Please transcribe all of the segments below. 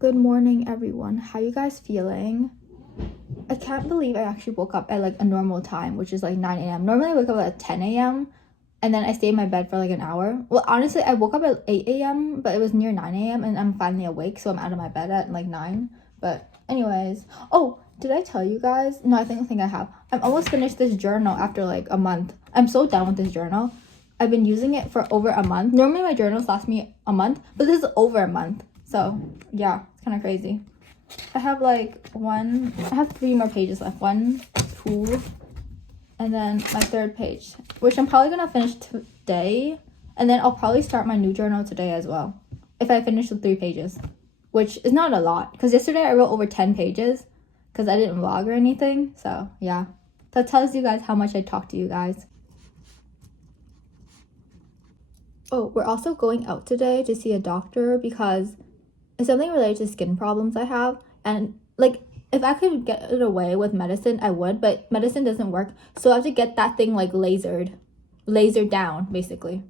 Good morning, everyone. How you guys feeling? I can't believe I actually woke up at like a normal time, which is like 9 a.m. Normally I wake up at 10 a.m. and then I stay in my bed for like an hour. Well, honestly, I woke up at 8 a.m. but it was near 9 a.m. and I'm finally awake, so I'm out of my bed at like 9. But anyways, oh, did I tell you guys? No, I think I have. I'm almost finished this journal after like a month. I'm so done with this journal. I've been using it for over a month. Normally my journals last me a month, but this is over a month. So yeah, it's kind of crazy. I have 3 more pages left. 1, 2, and then my 3rd page, which I'm probably gonna finish today, and then I'll probably start my new journal today as well if I finish the 3 pages, which is not a lot because yesterday I wrote over 10 pages because I didn't vlog or anything. So yeah, that tells you guys how much I talk to you guys. Oh, we're also going out today to see a doctor because it's something related to skin problems I have. And like, if I could get it away with medicine, I would, but medicine doesn't work. So I have to get that thing like lasered down basically,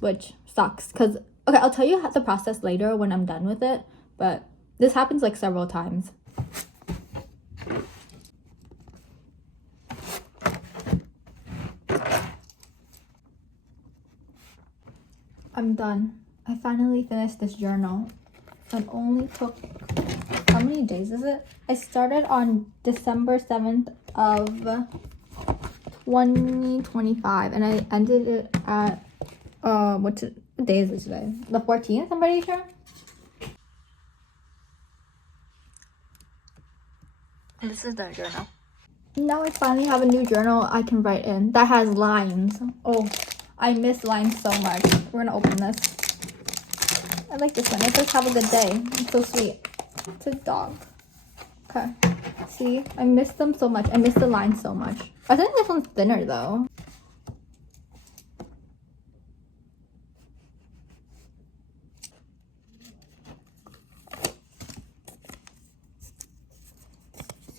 which sucks. Cause okay, I'll tell you the process later when I'm done with it, but this happens like several times. I'm done. I finally finished this journal. It only took, how many days is it? I started on December 7th of 2025 and I ended it at, what day is it today? The 14th, I'm pretty sure. And this is the journal. Now I finally have a new journal I can write in that has lines. Oh, I miss lines so much. We're gonna open this. I like this one. It says have a good day. It's so sweet. It's a dog. Okay. See? I miss them so much. I miss the lines so much. I think this one's thinner though.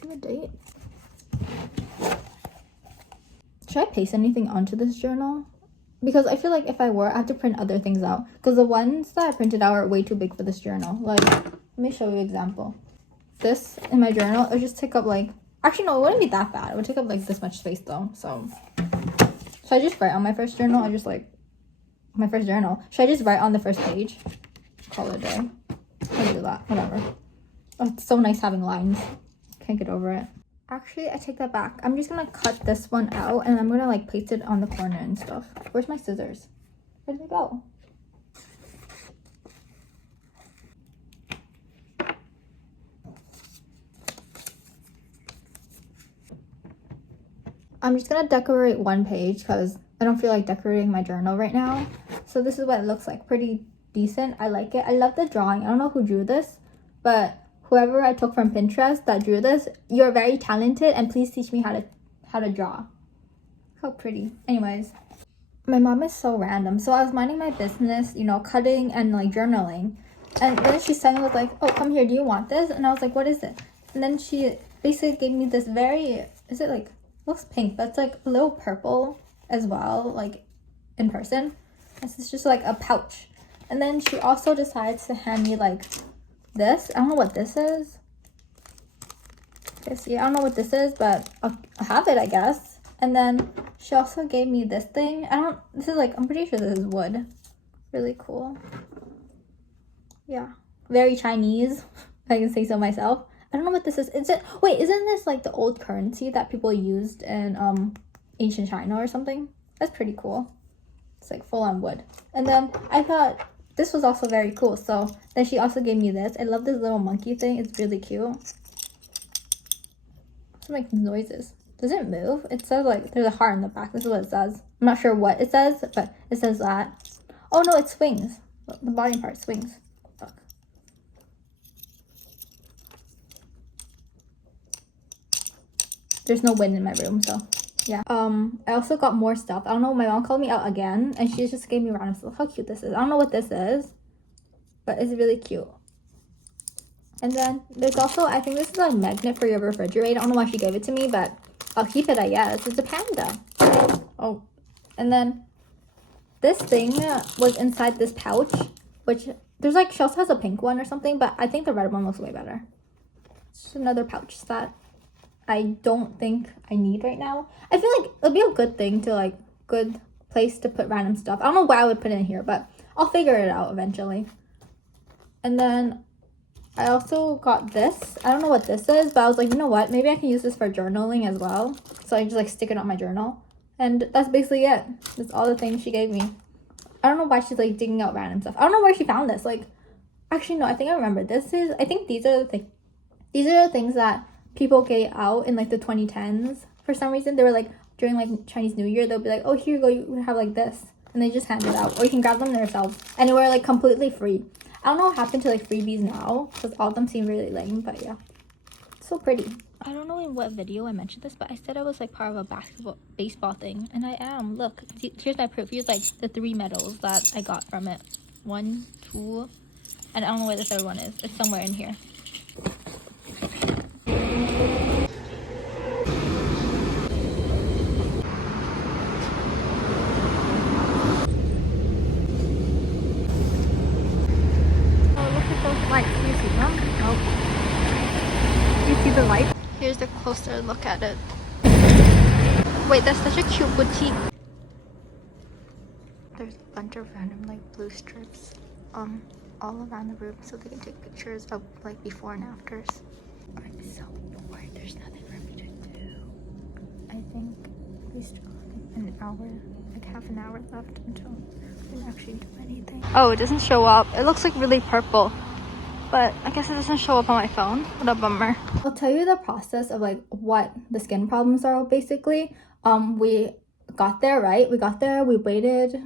See what date? Should I paste anything onto this journal? Because I feel like if I were, I have to print other things out. Because the ones that I printed out are way too big for this journal. Like, let me show you an example. This in my journal, it would just take up like... Actually, no, it wouldn't be that bad. It would take up like this much space though. So I just write on my first journal? My first journal. Should I just write on the first page? Call it a day. I'll do that. Whatever. Oh, it's so nice having lines. Can't get over it. Actually, I take that back. I'm just gonna cut this one out and I'm gonna like paste it on the corner and stuff. Where's my scissors? Where did they go? I'm just gonna decorate one page because I don't feel like decorating my journal right now. So this is what it looks like. Pretty decent. I like it. I love the drawing. I don't know who drew this, but whoever I took from Pinterest that drew this, you're very talented and please teach me how to draw. How pretty. Anyways, my mom is so random. So I was minding my business, you know, cutting and like journaling. And then she suddenly was like, oh, come here, do you want this? And I was like, what is it? And then she basically gave me this looks pink, but it's like a little purple as well, like in person. This is just like a pouch. And then she also decides to hand me like this. I don't know what this is. Okay, see, I don't know what this is, but I'll have it, I guess. And then she also gave me this thing. I'm pretty sure this is wood. Really cool. Yeah. Very Chinese, if I can say so myself. I don't know what this is. Wait, isn't this like the old currency that people used in ancient China or something? That's pretty cool. It's like full on wood. And then I thought this was also very cool. So then she also gave me this. I love this little monkey thing. It's really cute. It makes noises. Does it move? It says like there's a heart in the back. This is what it says. I'm not sure what it says, but it says that. Oh no, it swings. The body part swings. Look. There's no wind in my room, so yeah. I also got more stuff. I don't know, my mom called me out again and she just gave me random stuff. How cute this is. I don't know what this is, but it's really cute. And then there's also, I think this is a magnet for your refrigerator. I don't know why she gave it to me, but I'll keep it, I guess. It's a panda. Oh, and then this thing was inside this pouch, which There's like, she also has a pink one or something, but I think the red one looks way better. It's another pouch that I don't think I need right now. I feel like it'll be a good thing to like, good place to put random stuff. I don't know why I would put it in here, but I'll figure it out eventually. And then I also got this. I don't know what this is, but I was like, you know what? Maybe I can use this for journaling as well. So I just like stick it on my journal. And that's basically it. That's all the things she gave me. I don't know why she's like digging out random stuff. I don't know where she found this. Like, actually, no, I think I remember. I think these are the things that people gave out in like the 2010s. For some reason, they were like, during like Chinese New Year, they'll be like, oh, here you go, you have like this. And they just hand it out. Or you can grab them themselves. And they were like completely free. I don't know what happened to like freebies now, because all of them seem really lame, but yeah. So pretty. I don't know in what video I mentioned this, but I said I was like part of a baseball thing. And I am. Look, here's my proof. Here's like the 3 medals that I got from it. 1, 2, and I don't know where the third one is. It's somewhere in here. Lights. Do you see them? Nope. Do you see the light? Here's the closer look at it. Wait, that's such a cute boutique. There's a bunch of random like blue strips all around the room so they can take pictures of like before and afters. I'm so bored. There's nothing for me to do. I think we still have an hour, like half an hour left until we can actually do anything. Oh, it doesn't show up. It looks like really purple. But I guess it doesn't show up on my phone. What a bummer. I'll tell you the process of like what the skin problems are basically. We got there, right? We got there, we waited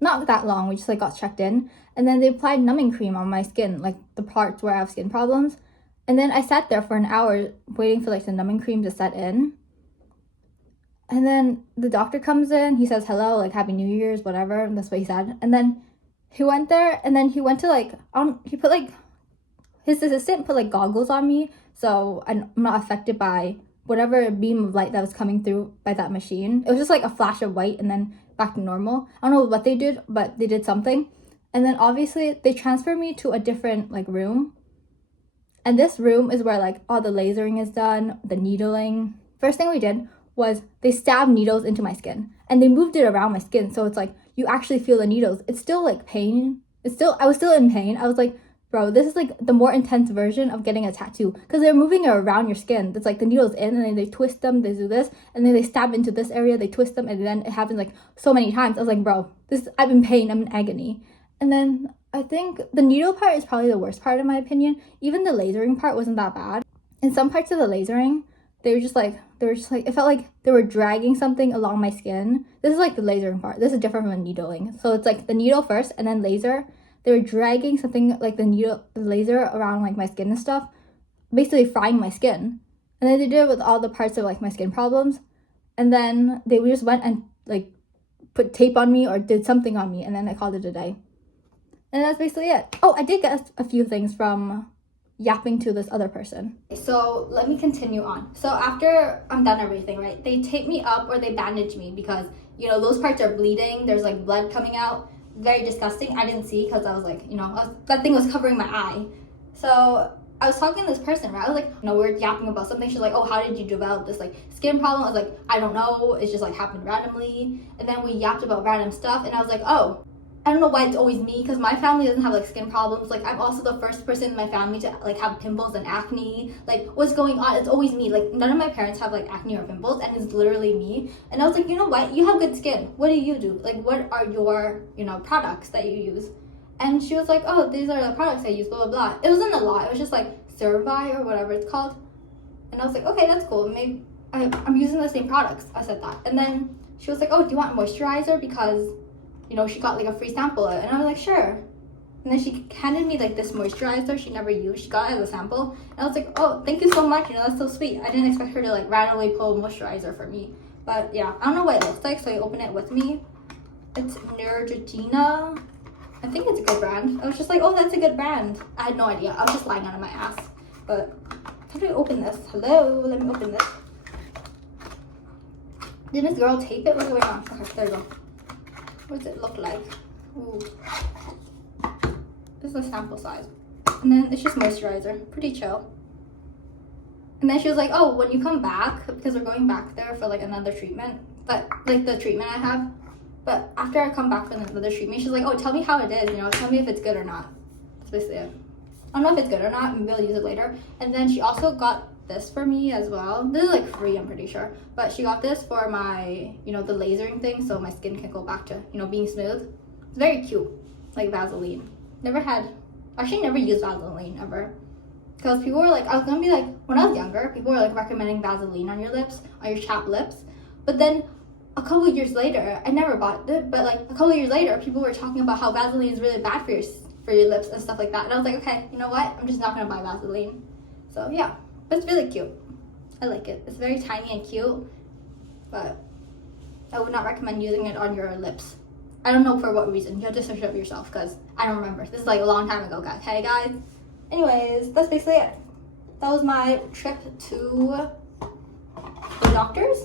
not that long. We just like got checked in. And then they applied numbing cream on my skin, like the parts where I have skin problems. And then I sat there for an hour waiting for like the numbing cream to set in. And then the doctor comes in, he says hello, like Happy New Year's, whatever. And that's what he said. And then he went there and then he went to like, he put like, his assistant put like goggles on me so I'm not affected by whatever beam of light that was coming through by that machine. It was just like a flash of white and then back to normal. I don't know what they did, but they did something. And then obviously they transferred me to a different like room. And this room is where like all the lasering is done, the needling. First thing we did was they stabbed needles into my skin and they moved it around my skin. So it's like you actually feel the needles. It's still like pain. I was still in pain. I was like, bro, this is like the more intense version of getting a tattoo because they're moving it around your skin. It's like the needle's in and then they twist them, they do this, and then they stab into this area, they twist them, and then it happens like so many times. I was like, bro, I'm in pain, I'm in agony. And then I think the needle part is probably the worst part in my opinion. Even the lasering part wasn't that bad. In some parts of the lasering, they were just like, it felt like they were dragging something along my skin. This is like the lasering part. This is different from the needling. So it's like the needle first and then laser. They were dragging something like the laser around like my skin and stuff, basically frying my skin. And then they did it with all the parts of like my skin problems. And then they just went and like put tape on me or did something on me, and then I called it a day. And that's basically it. Oh, I did get a few things from yapping to this other person. So let me continue on. So after I'm done everything, right, they tape me up or they bandage me because, you know, those parts are bleeding. There's like blood coming out. Very disgusting. I didn't see because I was like, you know, that thing was covering my eye. So I was talking to this person, right? I was like, you know, we were yapping about something. She's like, oh, how did you develop this like skin problem? I was like, I don't know. It's just like happened randomly. And then we yapped about random stuff. And I was like, oh, I don't know why it's always me because my family doesn't have like skin problems. Like I'm also the first person in my family to like have pimples and acne. Like what's going on? It's always me. Like none of my parents have like acne or pimples, and it's literally me. And I was like, you know what? You have good skin. What do you do? Like what are your, you know, products that you use? And she was like, oh, these are the products I use, blah, blah, blah. It wasn't a lot. It was just like Cervi or whatever it's called. And I was like, okay, that's cool. Maybe I'm using the same products. I said that. And then she was like, oh, do you want moisturizer? Because, you know, she got like a free sample. And I was like, sure. And then she handed me like this moisturizer she never used. She got it as a sample. And I was like, oh, thank you so much. You know, that's so sweet. I didn't expect her to like randomly pull moisturizer for me. But yeah, I don't know what it looks like. So I open it with me. It's Neutrogena. I think it's a good brand. I was just like, oh, that's a good brand. I had no idea. I was just lying on my ass. But how do I open this? Hello, let me open this. Did this girl tape it? What's going on? Okay, there we go. What does it look like? Ooh. This is the sample size. And then it's just moisturizer. Pretty chill. And then she was like, oh, when you come back, because we're going back there for like another treatment, but like the treatment I have, but after I come back from another treatment, she's like, oh, tell me how it is, you know, tell me if it's good or not. That's basically it. I don't know if it's good or not, maybe I'll use it later. And then she also got this for me as well. This is like free, I'm pretty sure. But she got this for my, you know, the lasering thing, so my skin can go back to, you know, being smooth. It's very cute, like Vaseline. Actually never used Vaseline ever. Because people were like, I was gonna be like, when I was younger, people were like recommending Vaseline on your lips, on your chapped lips. But then a couple of years later, I never bought it, but like a couple of years later, people were talking about how Vaseline is really bad for your lips and stuff like that. And I was like, okay, you know what? I'm just not gonna buy Vaseline. So yeah, but it's really cute. I like it. It's very tiny and cute, but I would not recommend using it on your lips. I don't know for what reason. You have to search it up yourself because I don't remember. This is like a long time ago, guys. Hey guys. Anyways, that's basically it. That was my trip to the doctor's.